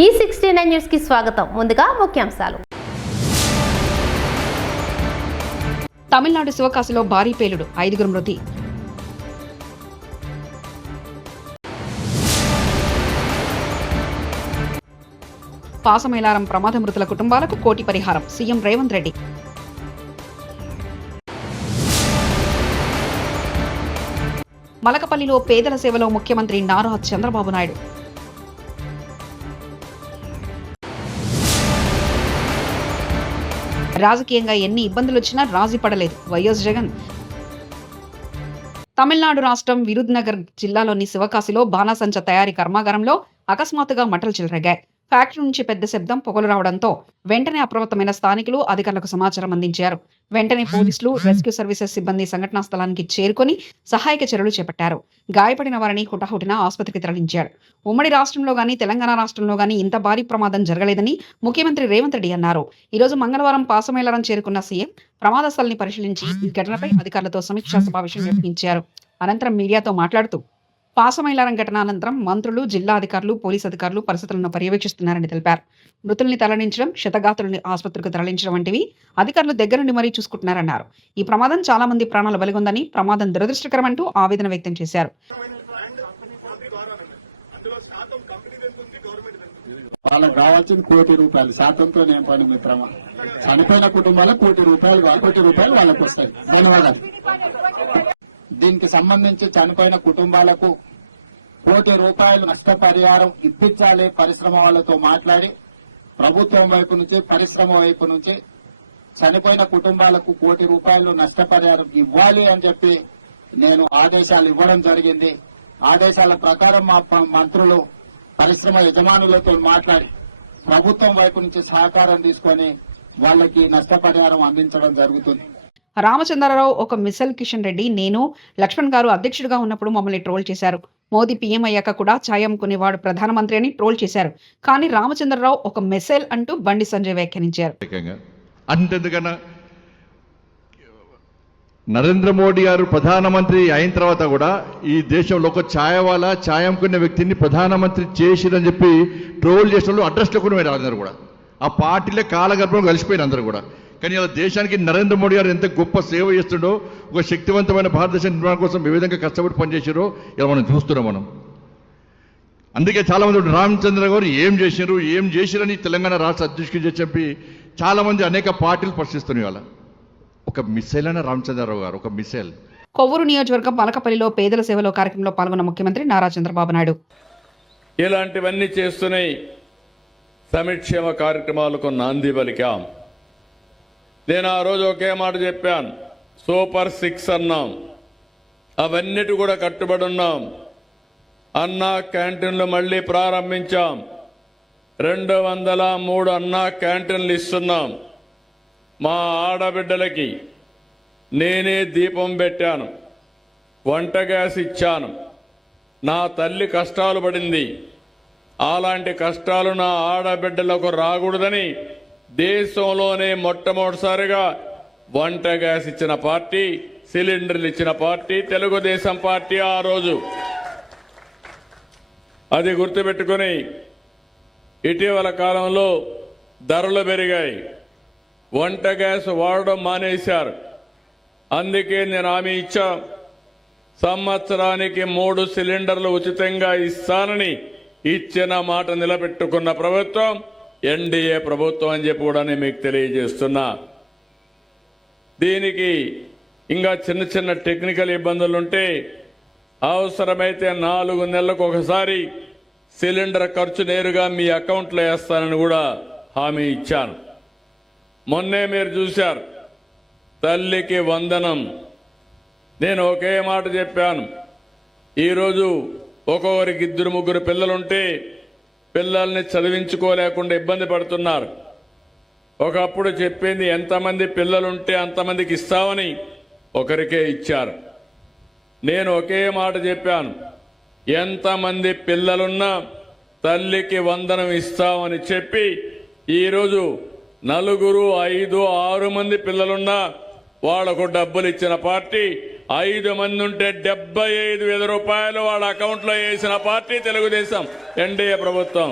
E69 news కి స్వాగతం. ముందుగా ముఖ్యాంశాలు. తమిళనాడు శివకాశిలో భారీ పేలుడు, 5 మృతి. పాసమైలారం ప్రమాద మృతుల కుటుంబాలకు కోటి పరిహారం, సీఎం రేవంత్ రెడ్డి. మలకపల్లిలో పేదల సేవలో ముఖ్యమంత్రి నారా చంద్రబాబు నాయుడు. రాజకీయంగా ఎన్ని ఇబ్బందులు వచ్చినా రాజీ పడలేదు వైఎస్ జగన్. తమిళనాడు రాష్ట్రం విరుద్నగర్ జిల్లాలోని శివకాశిలో బాణాసంచ తయారీ కర్మాగారంలో అకస్మాత్తుగా మంటలు చెలరేగాయి. ఫ్యాక్టరీ నుంచి పెద్ద శబ్దం, పొగలు రావడంతో వెంటనే అప్రమత్తమైన స్థానికులు అధికారులకు సమాచారం అందించారు. వెంటనే పోలీసులు, రెస్క్యూ సర్వీసెస్ సిబ్బంది సంఘటనా స్థలానికి చేరుకొని సహాయక చర్యలు చేపట్టారు. గాయపడిన వారిని హుటాహుటిన ఆసుపత్రికి తరలించారు. ఉమ్మడి రాష్ట్రంలో గానీ తెలంగాణ రాష్ట్రంలో గానీ ఇంత భారీ ప్రమాదం జరగలేదని ముఖ్యమంత్రి రేవంత్ రెడ్డి అన్నారు. ఈ రోజు మంగళవారం పాసమైలారం చేరుకున్న సీఎం ప్రమాద స్థలిని పరిశీలించి ఈ ఘటనపై అధికారులతో సమీక్షా సమావేశం నిర్వహించారు. అనంతరం మీడియాతో మాట్లాడుతూ పాసమైలారం ఘటన అనంతరం మంత్రులు, జిల్లా అధికారులు, పోలీసు అధికారులు పరిస్థితులను పర్యవేక్షిస్తున్నారని తెలిపారు. మృతుల్ని తరలించడం, క్షతగాత్రుల్ని ఆసుపత్రికి తరలించడం వంటివి అధికారులు దగ్గర నుండి మరీ చూసుకుంటున్నారన్నారు. ఈ ప్రమాదం చాలా మంది ప్రాణాలు బలిగొందని, ప్రమాదం దురదృష్టకరమంటూ ఆవేదన వ్యక్తం చేశారు. వాళ్ళకి రావాల్సిన ₹1,00,00,000 శాతంతో నేను పని మిత్రమా. చనిపోయిన కుటుంబాలకు ₹1,00,00,000 వాళ్ళకి వస్తాయి. ధన్యవాదాలు. దీనికి సంబంధించి చనిపోయిన కుటుంబాలకు ₹1,00,00,000 నష్టపరిహారం ఇప్పించాలి. పరిశ్రమ వాళ్ళతో మాట్లాడి ప్రభుత్వం వైపు నుంచి, పరిశ్రమ వైపు నుంచి చనిపోయిన కుటుంబాలకు ₹1,00,00,000 నష్టపరిహారం ఇవ్వాలి అని చెప్పి నేను ఆదేశాలు ఇవ్వడం జరిగింది. ఆదేశాల ప్రకారం మా మంత్రులు పరిశ్రమ యజమానులతో మాట్లాడి ప్రభుత్వం వైపు నుంచి సహకారం తీసుకొని వాళ్ళకి నష్టపరిహారం అందించడం జరుగుతుంది. రామచంద్రరావు ఒక మిసైల్, కిషన్ రెడ్డి, నేను, లక్ష్మణ్ గారు అధ్యక్షుడిగా ఉన్నప్పుడు మమ్మల్ని ట్రోల్ చేశారు. మోదీ పీఎం అయ్యాక కూడా ఛాయ్ అమ్ముకునేవాడు ప్రధానమంత్రి అని ట్రోల్ చేశారు. కానీ రామచంద్రరావు ఒక మిసైల్ అంటూ బండి సంజయ్ వ్యాఖ్యానించారు. అంతెందుకన్నా నరేంద్ర మోడీ గారు ప్రధానమంత్రి అయిన తర్వాత కూడా ఈ దేశంలో ఒక ఛాయ్ అమ్ముకునే వ్యక్తిని ప్రధానమంత్రి చేసిరని చెప్పి ట్రోల్ చేసిన వాళ్ళు అడ్రస్లో కూడా అందరూ కూడా ఆ పార్టీలే కాలగర్భంలో కలిసిపోయిన అందరూ కూడా. కానీ ఇలా దేశానికి నరేంద్ర మోడీ గారు ఎంత గొప్ప సేవ చేస్తుండో, ఒక శక్తివంతమైన భారతదేశ నిర్మాణం కోసం ఏ విధంగా కష్టపడి పనిచేసారో ఇలా మనం చూస్తున్నాం మనం. అందుకే చాలా మంది రామచంద్ర గారు ఏం చేసిరని తెలంగాణ రాష్ట్ర అధ్యక్షుడు చెప్పి చాలా మంది అనేక పార్టీలు ప్రశ్నిస్తున్నాయి. వాళ్ళ ఒక మిసైల్ అన్న రామచంద్రరావు గారు ఒక మిసైల్. కొవ్వూరు నియోజకవర్గం మలకపల్లిలో పేదల సేవలో కార్యక్రమంలో పాల్గొన్న ముఖ్యమంత్రి నారా చంద్రబాబు నాయుడు ఇలాంటివన్నీ చేస్తున్నాయి. సంక్షేమ కార్యక్రమాలకు నాంది పలికాం. నేను ఆ రోజు ఒకే మాట చెప్పాను, సూపర్ 6 అన్నాం. అవన్నిటి కూడా కట్టుబడి ఉన్నాం. అన్నా క్యాంటీన్లు మళ్ళీ ప్రారంభించాం. 203 అన్నా క్యాంటీన్లు ఇస్తున్నాం. మా ఆడబిడ్డలకి నేనే దీపం పెట్టాను, వంట గ్యాస్ ఇచ్చాను. నా తల్లి కష్టాలు పడింది. అలాంటి కష్టాలు నా ఆడబిడ్డలకు రాకూడదని దేశంలోనే మొట్టమొదటిసారిగా వంట గ్యాస్ ఇచ్చిన పార్టీ, సిలిండర్లు ఇచ్చిన పార్టీ తెలుగుదేశం పార్టీ. ఆ రోజు అది గుర్తుపెట్టుకుని ఇటీవల కాలంలో ధరలు పెరిగాయి. వంట గ్యాస్ వాడడం మానేశారు. అందుకే నేను హామీ ఇచ్చా, సంవత్సరానికి 3 సిలిండర్లు ఉచితంగా ఇస్తానని ఇచ్చిన మాట నిలబెట్టుకున్న ప్రభుత్వం ఎన్డీఏ ప్రభుత్వం అని చెప్పి కూడా నేను మీకు తెలియజేస్తున్నా. దీనికి ఇంకా చిన్న చిన్న టెక్నికల్ ఇబ్బందులుంటే అవసరమైతే 4 నెలలకు ఒకసారి సిలిండర్ ఖర్చు నేరుగా మీ అకౌంట్లో వేస్తానని కూడా హామీ ఇచ్చాను. మొన్నే మీరు చూశారు, తల్లికి వందనం. నేను ఒకే మాట చెప్పాను, ఈరోజు ఒక్కొక్కరికి 2-3 పిల్లలుంటే పిల్లల్ని చదివించుకోలేకుండా ఇబ్బంది పడుతున్నారు. ఒకప్పుడు చెప్పింది ఎంతమంది పిల్లలుంటే అంతమందికి ఇస్తామని, ఒకరికే ఇచ్చారు. నేను ఒకే మాట చెప్పాను, ఎంతమంది పిల్లలున్నా తల్లికి వందనం ఇస్తామని చెప్పి ఈరోజు 4, 5, 6 మంది పిల్లలున్నా వాళ్లకు డబ్బులు ఇచ్చిన పార్టీ. 5 మంది ఉంటే ₹75,000 వాళ్ళ అకౌంట్లో వేసిన పార్టీ తెలుగుదేశం ఎన్డీఏ ప్రభుత్వం.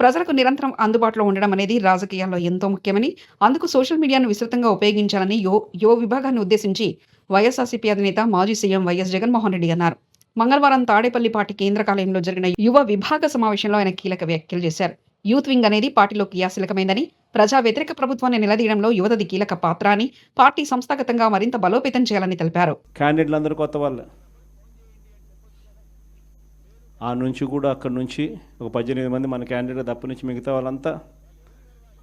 ప్రజలకు నిరంతరం అందుబాటులో ఉండడం అనేది రాజకీయాల్లో ఎంతో ముఖ్యమని, అందుకు సోషల్ మీడియాను విస్తృతంగా ఉపయోగించాలని యువ విభాగాన్ని ఉద్దేశించి వైఎస్ఆర్సీపీ అధినేత మాజీ సీఎం వైఎస్ జగన్మోహన్ రెడ్డి అన్నారు. మంగళవారం తాడేపల్లి పార్టీ కేంద్ర కార్యాలయంలో జరిగిన యువ విభాగ సమావేశంలో ఆయన కీలక వ్యాఖ్యలు చేశారు. యూత్ వింగ్ అనేది పార్టీలో క్రియాశీలకమైందని, ప్రజా వ్యతిరేక ప్రభుత్వాన్ని నిలదీయడంలో యువతది కీలక పాత్ర అని, పార్టీ సంస్థాగతంగా మరింత బలోపేతం చేయాలని తెలిపారు. క్యాండిడేట్లు అందరూ కొత్త వాళ్ళే. ఆ నుంచి కూడా అక్కడి నుంచి ఒక 18 మంది మన క్యాండిడేట్ తప్ప నుంచి మిగతా వాళ్ళంతా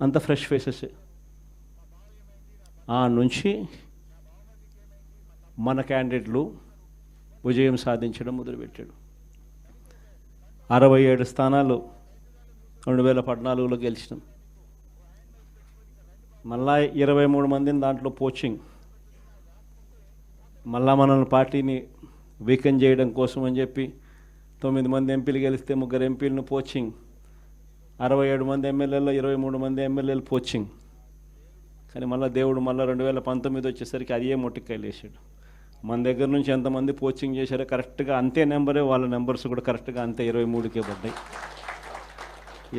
అంత ఫ్రెష్ ఫేసెస్. ఆ నుంచి మన క్యాండిడేట్లు విజయం సాధించడం మొదలుపెట్టాడు. 67 స్థానాలు 2014లో గెలిచినాం. మళ్ళా 23 మందిని దాంట్లో పోచింగ్, మళ్ళా మనల్ని పార్టీని వీకెన్ చేయడం కోసం అని చెప్పి 9 మంది ఎంపీలు గెలిస్తే 3 ఎంపీలను పోచింగ్, 67 మంది ఎమ్మెల్యేలో 23 మంది ఎమ్మెల్యేలు పోచింగ్. కానీ మళ్ళీ దేవుడు మళ్ళీ 2019 వచ్చేసరికి అదే మొట్టికాయలు వేసాడు. మన దగ్గర నుంచి ఎంతమంది పోచింగ్ చేశారో కరెక్ట్గా అంతే నెంబరే, వాళ్ళ నెంబర్స్ కూడా కరెక్ట్గా అంతే 23కే పడ్డాయి.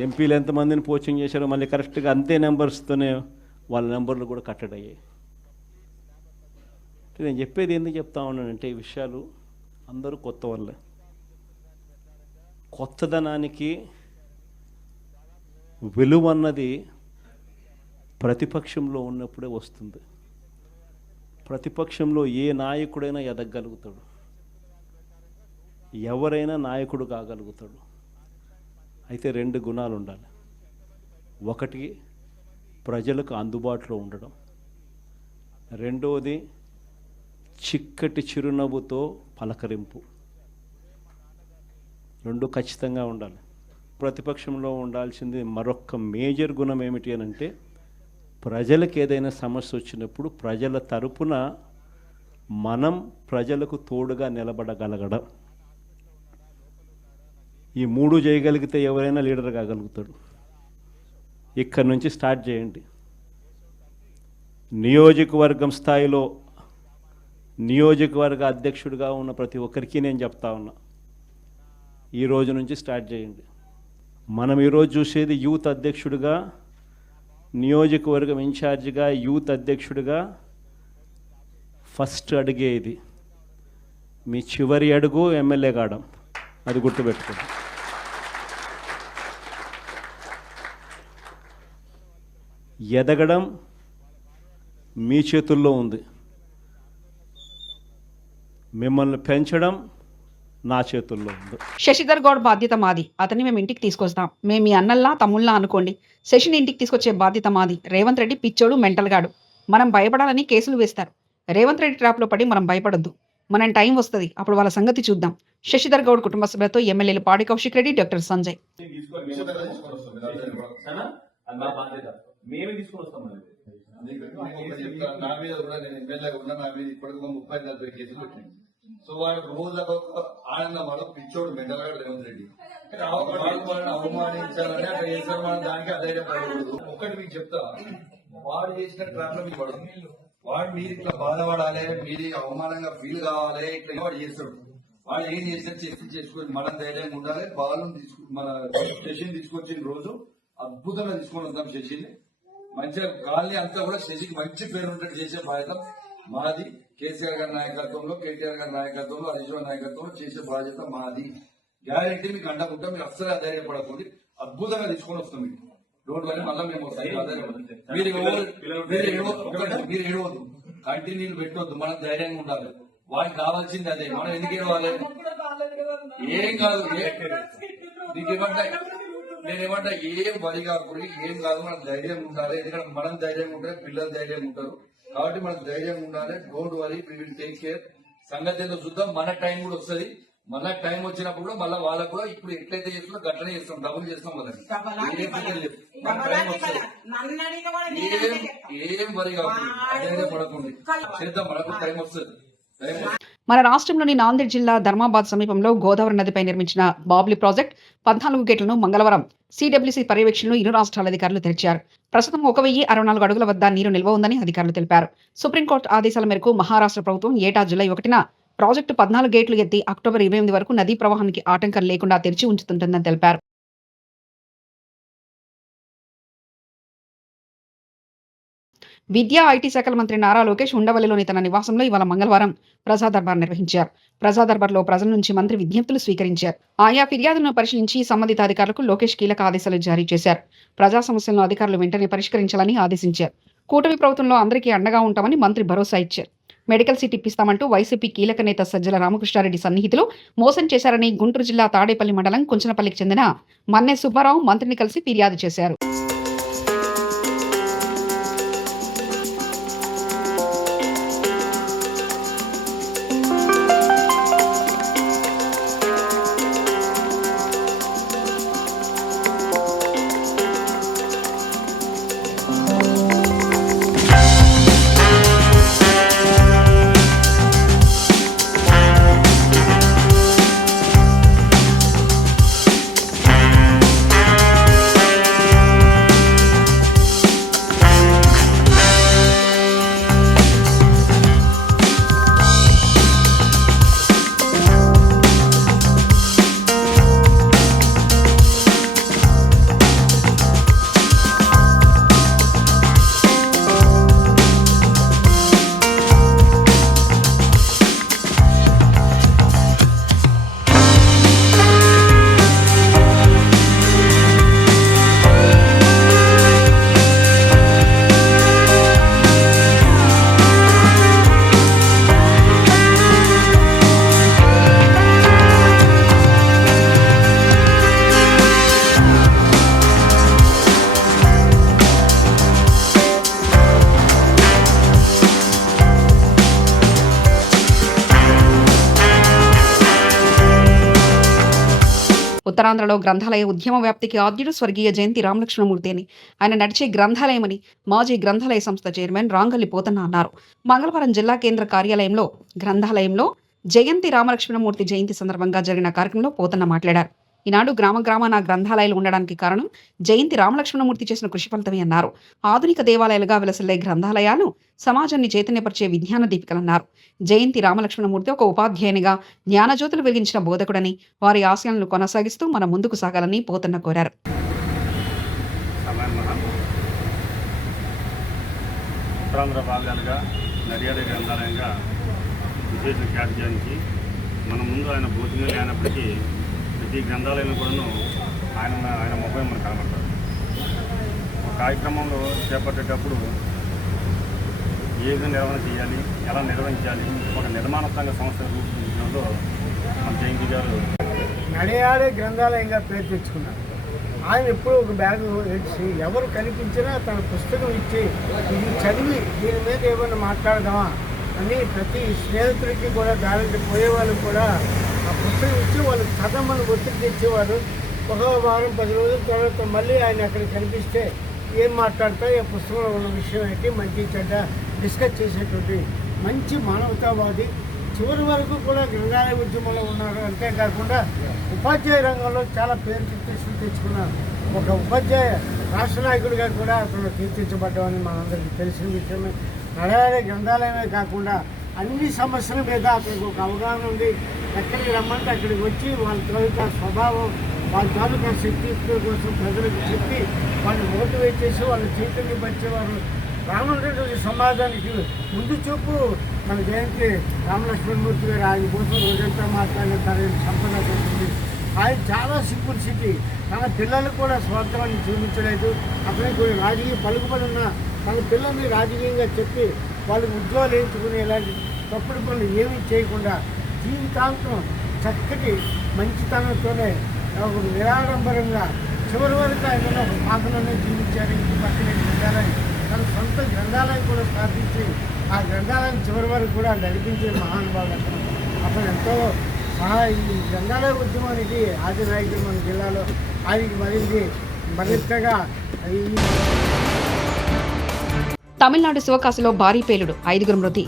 ఎంపీలు ఎంతమందిని పోచింగ్ చేశారో మళ్ళీ కరెక్ట్గా అంతే నెంబర్స్తోనే వాళ్ళ నెంబర్లు కూడా కట్టడయ్యాయి. నేను చెప్పేది ఎందుకు చెప్తా ఉన్నానంటే, ఈ విషయాలు అందరూ కొత్త వాళ్ళే. కొత్తదనానికి విలువ అన్నది ప్రతిపక్షంలో ఉన్నప్పుడే వస్తుంది. ప్రతిపక్షంలో ఏ నాయకుడైనా ఎదగలుగుతాడు, ఎవరైనా నాయకుడు కాగలుగుతాడు. అయితే 2 గుణాలు ఉండాలి. ఒకటి ప్రజలకు అందుబాటులో ఉండడం, రెండవది చిక్కటి చిరునవ్వుతో పలకరింపు. 2 ఖచ్చితంగా ఉండాలి. ప్రతిపక్షంలో ఉండాల్సింది మరొక మేజర్ గుణం ఏమిటి అని అంటే, ప్రజలకు ఏదైనా సమస్య వచ్చినప్పుడు ప్రజల తరపున మనం ప్రజలకు తోడుగా నిలబడగలగడం. ఈ 3 చేయగలిగితే ఎవరైనా లీడర్ కాగలుగుతాడు. ఇక్కడి నుంచి స్టార్ట్ చేయండి. నియోజకవర్గం స్థాయిలో నియోజకవర్గ అధ్యక్షుడిగా ఉన్న ప్రతి ఒక్కరికి నేను చెప్తా ఉన్నా, ఈ రోజు నుంచి స్టార్ట్ చేయండి. మనం ఈరోజు చూసేది యూత్ అధ్యక్షుడిగా, నియోజకవర్గం ఇన్ఛార్జిగా, యూత్ అధ్యక్షుడిగా ఫస్ట్ అడిగే ఇది. మీ చివరి అడుగు ఎమ్మెల్యే కావడం, అది గుర్తుపెట్టుకోండి. ఎదగడం మీ చేతుల్లో ఉంది, మిమ్మల్ని పెంచడం నా చేతుల్లో ఉంది. శశిధర్ గౌడ్ బాధ్యత మాది, అతన్ని మేము ఇంటికి తీసుకొస్తాం. మేము మీ అన్నల్లా తమ్ముళ్ళ అనుకోండి. శశిని ఇంటికి తీసుకొచ్చే బాధ్యత మాది. రేవంత్ రెడ్డి పిచ్చోడు, మెంటల్ గాడు. మనం భయపడాలని కేసులు వేస్తారు. రేవంత్ రెడ్డి ట్రాప్లో పడి మనం భయపడొద్దు. మనం టైం వస్తుంది, అప్పుడు వాళ్ళ సంగతి చూద్దాం. శశిధర్ గౌడ్ కుటుంబ సభ్యులతో ఎమ్మెల్యేలు పాడి కౌశిక్ రెడ్డి, డాక్టర్ సంజయ్. నా మీద కూడా నేను ఎమ్మెల్యేగా ఉన్నా, నా మీద ఇప్పటికీ 30-40 కేసులు పెట్టింది. సో వాడు రోజులకు ఒక ఆనందం, వాడు పిచ్చోడు మెంటల్గాడు రేవంత్ రెడ్డి. వాళ్ళని అవమానించాలని అక్కడ చేశారు. మనం దానికి అధైర్యపడకూడదు. ఒక్కటి మీకు చెప్తా, వాడు చేసిన ట్రాప్ లో మీకు పడదు. వాడు మీరు ఇట్లా బాధపడాలి, మీరు అవమానంగా ఫీల్ కావాలి, ఇట్లా వాడు చేస్తాడు. వాడు ఏం చేసినా చేసుకుని మనం ధైర్యంగా ఉండాలి. బాలను మన శశిని తీసుకొచ్చిన రోజు అద్భుతంగా తీసుకొని వద్దాం. శశిని మంచిగా గాలి అంతా కూడా శశికి మంచి పేరు ఉన్నట్టు చేసే బాధ్యత మాది. కేసీఆర్ గారి నాయకత్వంలో, కేటీఆర్ గారి నాయకత్వంలో, హరీష్ రావు నాయకత్వంలో చేసే బాధ్యత మాది. గ్యారెంటీ మీకు అండకుంటా. మీరు అస్సలు అధైర్యపడకండి. అద్భుతంగా తీసుకొని వస్తాం. మీకు డోంట్ వరీ, మళ్ళీ మేము వస్తాం. మీరు ఏడవద్దు, కంటిన్యూ పెట్టవద్దు. మనం ధైర్యంగా ఉండాలి. వాడికి కావాల్సింది అదే. మనం ఎందుకు ఏడవాలి? ఏం కాదు. నీకేమంటా, నేనేమంటా, ఏం వరి కాకూడదు, ఏం కాదు. మనం ధైర్యంగా ఉండాలి. ఎందుకంటే మనం ధైర్యంగా ఉంటే పిల్లలు ధైర్యంగా ఉంటారు. కాబట్టి మనం ధైర్యంగా ఉండాలి. Don't worry, we will take care. సంగతి ఏదో చూద్దాం. మన టైం కూడా వస్తుంది. మన టైం వచ్చినప్పుడు కూడా మళ్ళీ వాళ్ళకు కూడా ఇప్పుడు ఎట్లయితే చేస్తున్నా గట్లనే చేస్తాం. డబ్బులు చేస్తాం వాళ్ళకి. మన టైం వస్తుంది. ఏం వరి కాకూడదు, అదే పడకండి. చేద్దాం. మనకు టైం వస్తుంది. మన రాష్ట్రంలోని నాందేడ్ జిల్లా ధర్మాబాద్ సమీపంలో గోదావరి నదిపై నిర్మించిన బాబ్లీ ప్రాజెక్ట్ 14 గేట్లను మంగళవారం సిడబ్ల్యూసీ పర్యవేక్షణలో ఇరు రాష్ట్రాల అధికారులు తెరిచారు. ప్రస్తుతం 1064 అడుగుల వద్ద నీరు నిల్వ ఉందని అధికారులు తెలిపారు. సుప్రీంకోర్టు ఆదేశాల మేరకు మహారాష్ట్ర ప్రభుత్వం ఏటా జూలై 1న ప్రాజెక్టు 14 గేట్లు ఎత్తి అక్టోబర్ 28 వరకు నదీ ప్రవాహానికి ఆటంకం లేకుండా తెరిచి ఉంచుతుంటుందని తెలిపారు. విద్యా ఐటీ శాఖల మంత్రి నారా లోకేష్ ఉండవల్లిలోని తన నివాసంలో ఇవాళ మంగళవారం ప్రజా దర్బార్ నిర్వహించారు. ప్రజా దర్బార్లో ప్రజల నుంచి మంత్రి విజ్ఞప్తులు స్వీకరించారు. ఆయా ఫిర్యాదులను పరిశీలించి సంబంధిత అధికారులకు లోకేష్ కీలక ఆదేశాలు జారీ చేశారు. ప్రజా సమస్యలను అధికారులు వెంటనే పరిష్కరించాలని ఆదేశించారు. కూటమి ప్రభుత్వంలో అందరికీ అండగా ఉంటామని మంత్రి భరోసా ఇచ్చారు. మెడికల్ సీట్ ఇప్పిస్తామంటూ వైసీపీ కీలక నేత సజ్జల రామకృష్ణారెడ్డి సన్నిహితులు మోసం చేశారని గుంటూరు జిల్లా తాడేపల్లి మండలం కుంచనపల్లికి చెందిన మన్నె సుబ్బారావు మంత్రిని కలిసి ఫిర్యాదు చేశారు. ఉత్తరాంధ్రలో గ్రంథాలయ ఉద్యమ వ్యాప్తికి ఆద్యుడు స్వర్గీయ జయంతి రామలక్ష్మణమూర్తి అని, ఆయన నడిచే గ్రంథాలయమని మాజీ గ్రంథాలయ సంస్థ చైర్మన్ రాంగల్లి పోతన్న అన్నారు. మంగళవారం జిల్లా కేంద్ర కార్యాలయంలో గ్రంథాలయంలో జయంతి రామలక్ష్మణమూర్తి జయంతి సందర్భంగా జరిగిన కార్యక్రమంలో పోతన్న మాట్లాడారు. ఈనాడు గ్రామాన గ్రంథాలయాలు ఉండడానికి కారణం జయంతి రామలక్ష్మణమూర్తి చేసిన కృషి ఫలితమే అన్నారు. ఆధునిక దేవాలయాలుగా విలసిల్లే గ్రంథాలయాలు సమాజాన్ని చైతన్యపరిచే విజ్ఞాన దీపికలన్నారు. జయంతి రామలక్ష్మణమూర్తి ఒక ఉపాధ్యాయునిగా జ్ఞానజ్యోతులు వెలిగించిన బోధకుడని, వారి ఆశయాలను కొనసాగిస్తూ మన ముందుకు సాగాలని పోతన్న కోరారు. ఉత్తరాంధ్ర భాగాలుగా నడియాడే గ్రంథాలయంగా విశేష ఖ్యాతించి మన ముందు ఆయన భౌతికంగా లేనప్పటికీ ప్రతి గ్రంథాలయంలో కూడాను ఆయన ముఖం మనకు కనబడతారు. ఒక కార్యక్రమంలో చేపట్టేటప్పుడు ఏ విధంగా నిర్వహణ చేయాలి, ఎలా నిర్వహించాలి, ఒక నిర్మాణ సంఘ సంస్థ రూపొందించడంలో మన జయంతి గారు నడియాడే గ్రంథాలయంగా పేరు తెచ్చుకున్నారు. ఆయన ఎప్పుడు ఒక బ్యాగ్ ఇచ్చి ఎవరు కనిపించినా తన పుస్తకం ఇచ్చి ఇది చదివి దీని మీద ఏమైనా మాట్లాడదామా అని ప్రతి స్నేహితుడికి కూడా దానికి పోయే వాళ్ళకి కూడా ఆ పుస్తకం ఇచ్చి వాళ్ళు చదవమని ఒత్తిడి తెచ్చేవారు. ఒక వారం 10 రోజుల తర్వాత మళ్ళీ ఆయన అక్కడ కనిపిస్తే ఏం మాట్లాడతా ఈ పుస్తకంలో ఉన్న విషయం ఏంటి, మంచి చెడ్డ డిస్కస్ చేసేటువంటి మంచి మానవతావాది. చివరి వరకు కూడా గ్రంథాలయ ఉద్యమంలో ఉన్నారు. అంతేకాకుండా ఉపాధ్యాయ రంగంలో చాలా పేరు తెచ్చుకున్న ఒక ఉపాధ్యాయ రాష్ట్ర నాయకుడిగా కూడా అతను కీర్తించబడ్డామని మనందరికీ తెలిసిన విషయమే. నడియాడే గ్రంథాలయమే కాకుండా అన్ని సమస్యల మీద అతనికి ఒక అవగాహన ఉంది. ఎక్కడికి రమ్మంటే అక్కడికి వచ్చి వాళ్ళ తాలూకా స్వభావం, వాళ్ళ తాలూకా శక్తిత్వం కోసం ప్రజలకు చెప్పి వాళ్ళు మోటివేట్ చేసి వాళ్ళు చైతన్యపరిచేవారు. రానున్నటువంటి సమాజానికి ముందు చూపు మన జయంతి రామలక్ష్మణమూర్తి గారు ఆయన కోసం రోజంతా మాట్లాడిన సంపద ఉంటుంది. ఆయన చాలా సింపుల్సిటీ, తన పిల్లలకు కూడా స్వార్థాన్ని చూపించలేదు. అతనికి రాజకీయ పలుకుబడి ఉన్న తన పిల్లల్ని రాజకీయంగా చెప్పి వాళ్ళకి ఉద్యోగాలు వేయించుకుని ఇలాంటి తప్పుడు పనులు ఏమీ చేయకుండా జీవితాంతం చక్కటి మంచితనంతోనే ఒక నిరాడంబరంగా చివరి వరకు ఆయన ఒక పాత్రలోనే జీవించారు. ఇంటి పక్కనే గ్రంథాలయం, తన సొంత గ్రంథాలయం కూడా స్థాపించి ఆ గ్రంథాలయం చివరి వరకు కూడా నడిపించే మహానుభావులు అతను ఎంతో ఈ గ్రంథాలయ ఉద్యమానికి ఆది నాయకుడు మన జిల్లాలో ఆయనకి మరింతగా తమిళనాడు శివకాశిలో భారీ పేలుడు, 5గురు మృతి.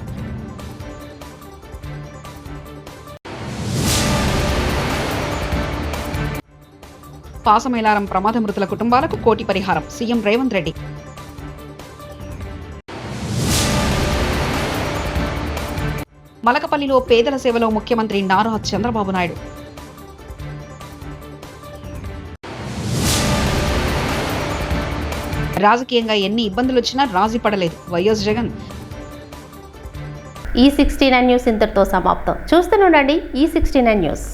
పాసమేలారం ప్రమాద మృతుల కుటుంబాలకు కోటి పరిహారం, సీఎం రేవంత్ రెడ్డి. మలకపల్లిలో పేదల సేవలో ముఖ్యమంత్రి నారా చంద్రబాబు నాయుడు. రాజకీయంగా ఎన్ని ఇబ్బందులు వచ్చినా రాజీ పడలేదు వైఎస్ జగన్. ఈ 69 న్యూస్ ఇంతటితో సమాప్తం. చూస్తూనే ఉండండి ఈ 69 న్యూస్.